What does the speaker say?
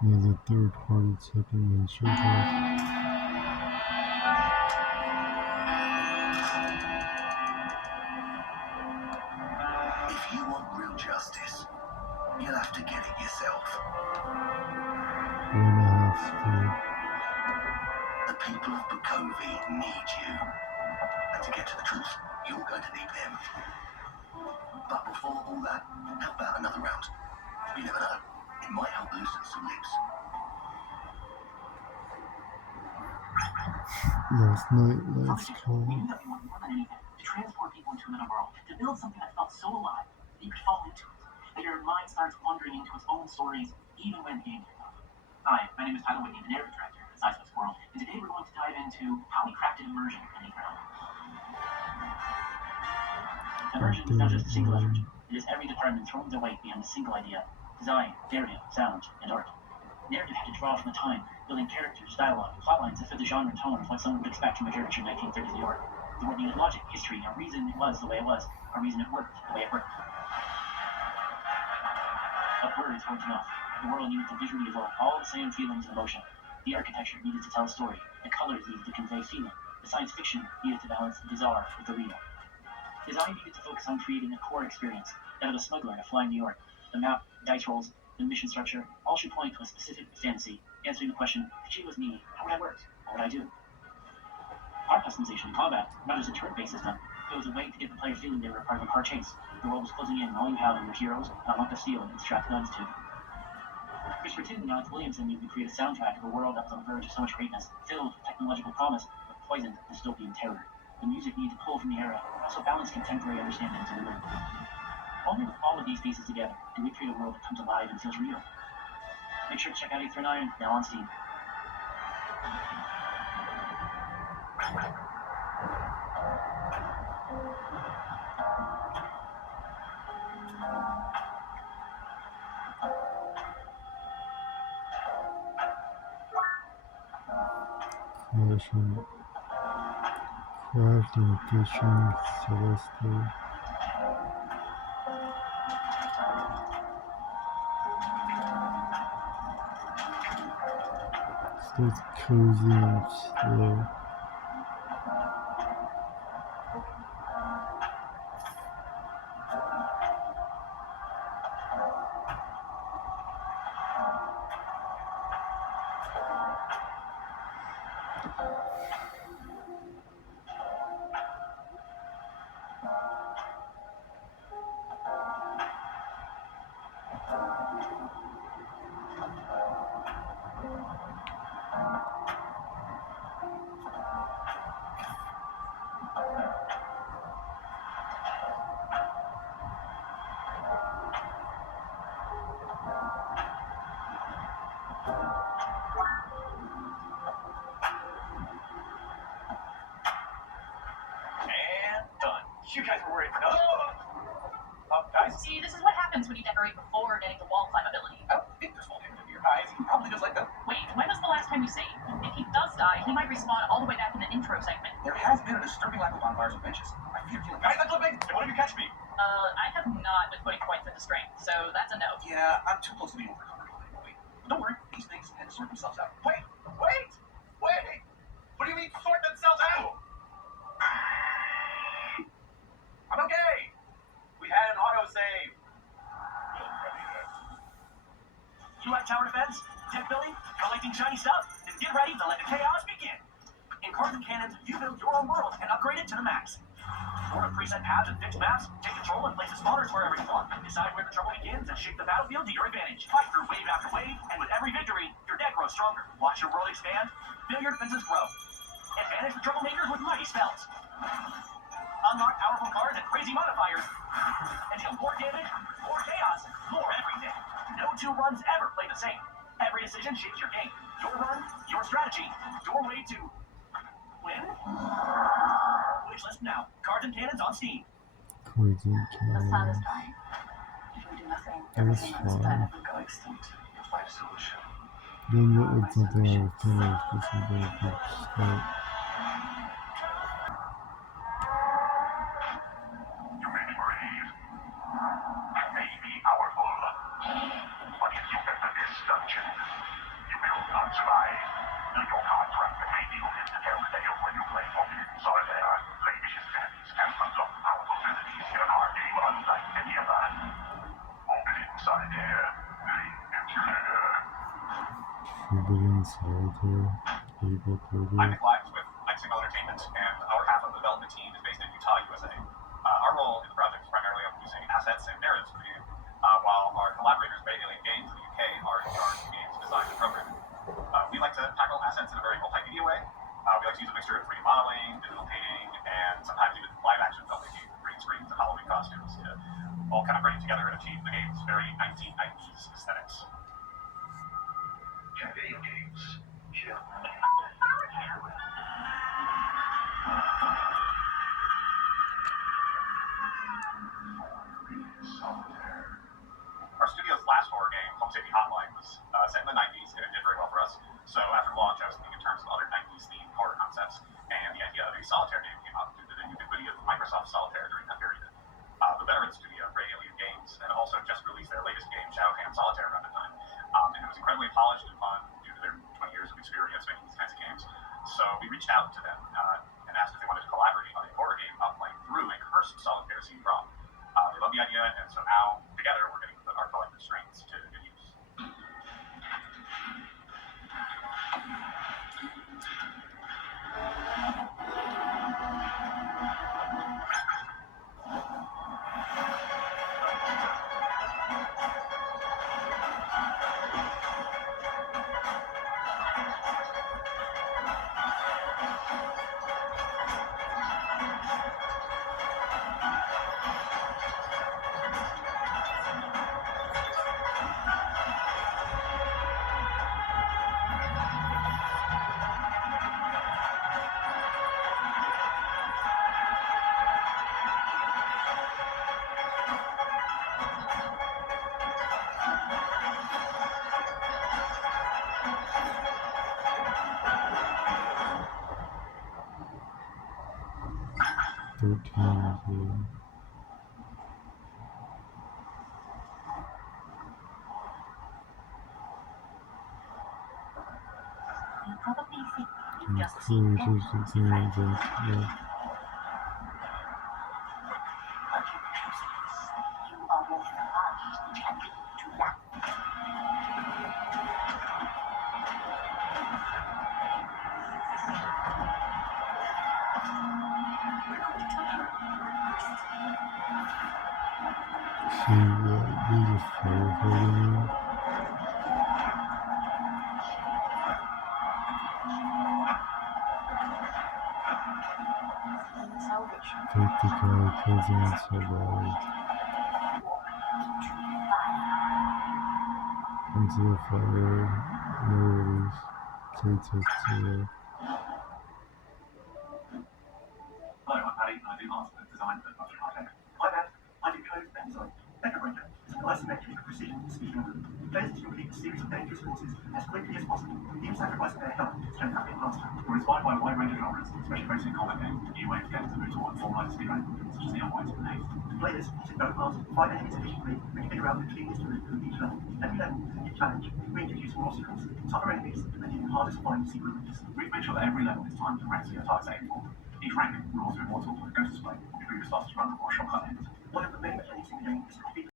There's a third party checking in circles. If you want real justice, you'll have to get it yourself. 1.5 speed. The people of Bukovi need you. And to get to the truth, you're going to need them. But before all that, how about another round? You never know. It might help loosen some lips. Last night, lights We called. knew that we wanted more than anything to transport people into another world, to build something that felt so alive that you could fall into it, that your mind starts wandering into its own stories, even when being yourself. Hi, my name is Tyler Whitney, the narrative director at Seismic Squirrel, and today we're going to dive into how we crafted immersion beneath ground. Immersion is not just a single effort, it is every department throwing their weight behind a single idea: design, narrative, sound, and art. Narrative had to draw from the time, building characters, dialogue, and plot lines that fit the genre and tone of what someone would expect from a German 1930s New York. The word needed logic, history, a reason it was the way it was, a reason it worked the way it worked. But words weren't enough. The world needed to visually evoke all the same feelings and emotion. The architecture needed to tell a story. The colors needed to convey feeling. The science fiction needed to balance the bizarre with the real. Design needed to focus on creating a core experience, that of a smuggler in a flying New York. The map, dice rolls, the mission structure, all should point to a specific fantasy, answering the question, if she was me, how would I work? What would I do? Part customization in combat, not just a turret-based system, it was a way to get the player feeling they were a part of a car chase. The world was closing in, and all you have are your heroes, a lump of steel, and strapped guns to. Christopher Tidd and Alex Williamson needed to create a soundtrack of a world that was on the verge of so much greatness, filled with technological promise, but poisoned with dystopian terror. The music needed to pull from the era, but also balance contemporary understanding to the lyric. Only with all of these pieces together do we create a world that comes alive and feels real. Make sure to check out 839 now on Steam. Crashing. Crafting Kitchen Celeste. Starts cozy and slow. And done. You guys were worried for nothing. Guys? See, this is what happens when you decorate before getting the wall climbability. I don't think there's wallpaper in your eyes. He probably just like them. Wait, when was the last time you saved? If he does die, he might respawn all the way back in the intro segment. There has been a disturbing lack of bonfires and benches. I fear killing. Guys, I'm flipping! Hey, one of you catch me! I have not been putting points into strength, so that's a no. Yeah, I'm too close to being overcovered anyway. Don't worry, these things can sort themselves out. Wait! What do you mean sort themselves out? I'm okay! We had an autosave. You like tower defense, deck building, collecting shiny stuff? Then get ready to let the chaos begin. In Cards and Cannons, you build your own world and upgrade it to the max. Order preset paths and fixed maps, take control and place the spawners wherever you want. Decide where the trouble begins and shape the battlefield to your advantage. Fight through wave after wave, and with every victory, your deck grows stronger. Watch your world expand, feel your defenses grow. Advantage the troublemakers with mighty spells. Unlock powerful cards and crazy modifiers. And deal more damage, more chaos, more everything. No two runs ever play the same. Every decision shapes your game. Your run, your strategy, your way to win. Wishlist now. Cards and Cannons on Steam. Poison The sun is Cannons. dying. If we do nothing, That was everything on this fun. planet will go Extinct. You'll find a solution. Didn't look like something I was gonna for something I could start. You may be brave. You may be powerful. But if you enter this dungeon, Chamberlain Solitaire, Able I'm Clover. Nick Lives with Night Signal Entertainment, and our half of the development team is based in Utah, USA. Our role in the project is primarily on producing assets and narratives for the game, while our collaborators, Bay Alien Games in the UK, are in charge of games design and programming. We like to tackle assets in a very multimedia way. We like to use a mixture of 3D modeling, digital painting, and sometimes even live action filmmaking, green screens, and Halloween costumes to all kind of bring it together and achieve the game's very 1990s aesthetics. Video games. Chill. Solitaire. Our studio's last horror game, Home Safety Hotline, was set in the 90s, and it did very well for us. So after launch, I was thinking in terms of other 90s themed horror concepts, and the idea of a solitaire game came up due to the ubiquity of Microsoft Solitaire during that period. The veteran studio, Bay Alien Games, had also just released their latest game, Shadowhand Solitaire, around that time, and it was incredibly polished and fun due to their 20 years of experience making these kinds of games. So we reached out to them and asked if they wanted to collaborate on a horror game playing through a cursed solitaire CD-ROM. They loved the idea, and so now together we're going to put our collective strengths to good use. You probably think you've just seen Just Denver. something like that. Yeah. But you choose this. You are both the past and to that. See what these firefighting. Salvation. Tactical presence survived. Into the fire. No release. K-Tech 0. Hello, I'm Paddy, and I do art and design for Buffy Hardtech. Hi, Matt. I do code and design. Echo Breaker is an isometric precision speed model. Players to complete a series of dangerous courses as quickly as possible, even sacrificing their health to turn happy and master. We're inspired by a wide range of genres, especially focusing on combat games, a new way of getting to move toward formalized speedrun, such as Neon White and Haste. Players should go past 5 enemies efficiently and figure out the cleanest route for each level. Every level is a new challenge. We introduce more obstacles, tougher enemies, and even harder to find secret routes. We've made sure that every level is timed to rank to your target's aim for. Each rank will also immortal with a ghost display, which we use fastest run or shortcut ends. One of the main mechanics in the game is complete